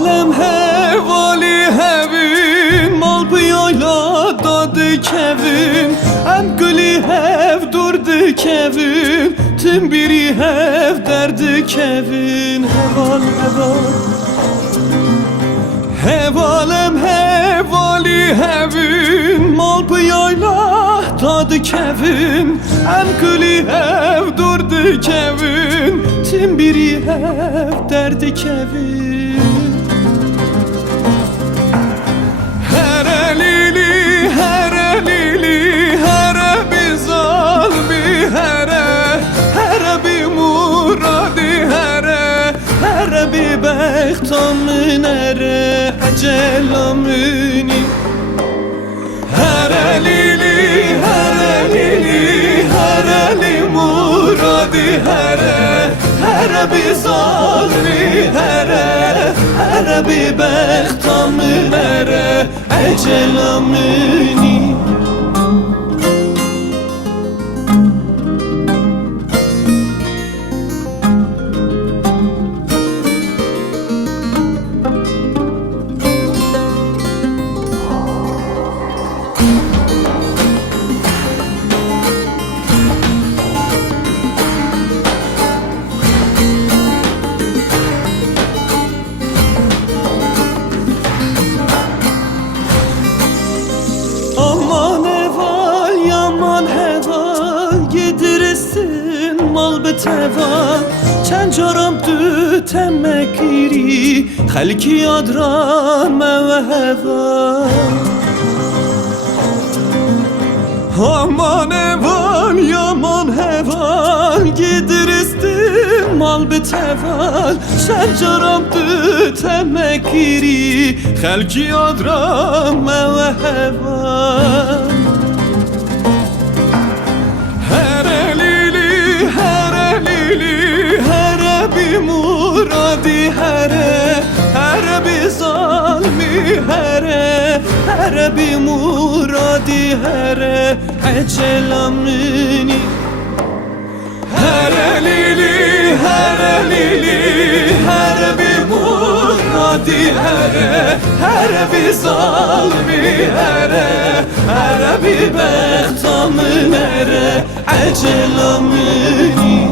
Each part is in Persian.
عالم هوالی هبین مال بیایلا داده کبین ام گلی هف درد کبین تیم بیری هف درد کبین هوالم هوالی هبین مال بیایلا داده کبین ام گلی هف درد کبین تیم بیری هف درد کبین هر لیلی هر بی ظالمی هر بی مرادی هر بی بختم نره عجلمونی هر لیلی هر لی مرادی هر بی ظالمی هر بی بختم نره عجلمونی مال به توان چند جارم دو تمکیری خلکی یاد را و هوا aman evan yaman hevan gidiristin mal به توان چند جارم دو تمکیری خلکی یاد را و هوا مرادی هر بی ظالمی هر بی مرادی هر عجلمونی هر لیلی هر بی مرادی هر بی ظالمی هر بی بختم نره عجلمونی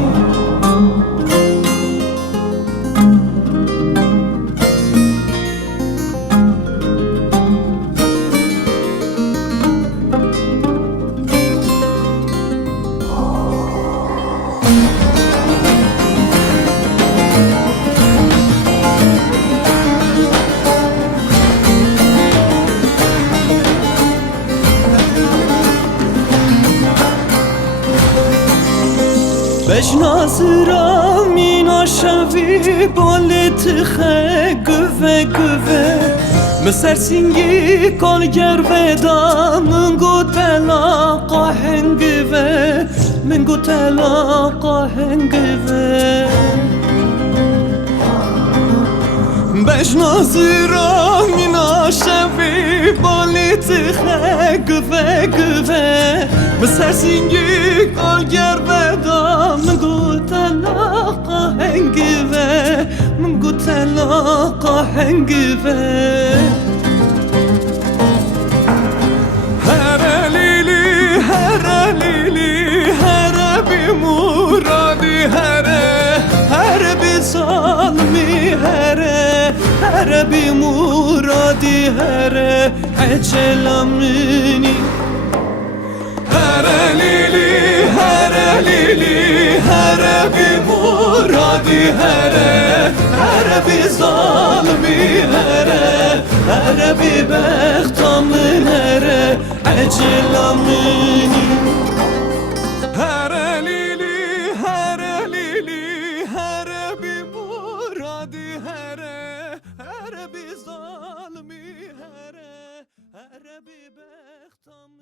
بشناسرا مینا شوی بالت خه گوه مسر سینگی کالگر ودا من گو تلاقا هنگوه من گو تلاقا هنگوه بشناسرا مینا شوی بالت خه گوه مسر سینگی کالگر ودا من گو تلاقا هنگوه من گو تلاقا هنگوه هر لیلی هر بی مرادی هر بی ظالمی هر بی مرادی هر عجلمونی هر لیلی هر بی مرادی هر بی ظالمی هر بی بختم نره عجلمونی هر لیلی هر بی مرادی هر بی ظالمی هر بی بختم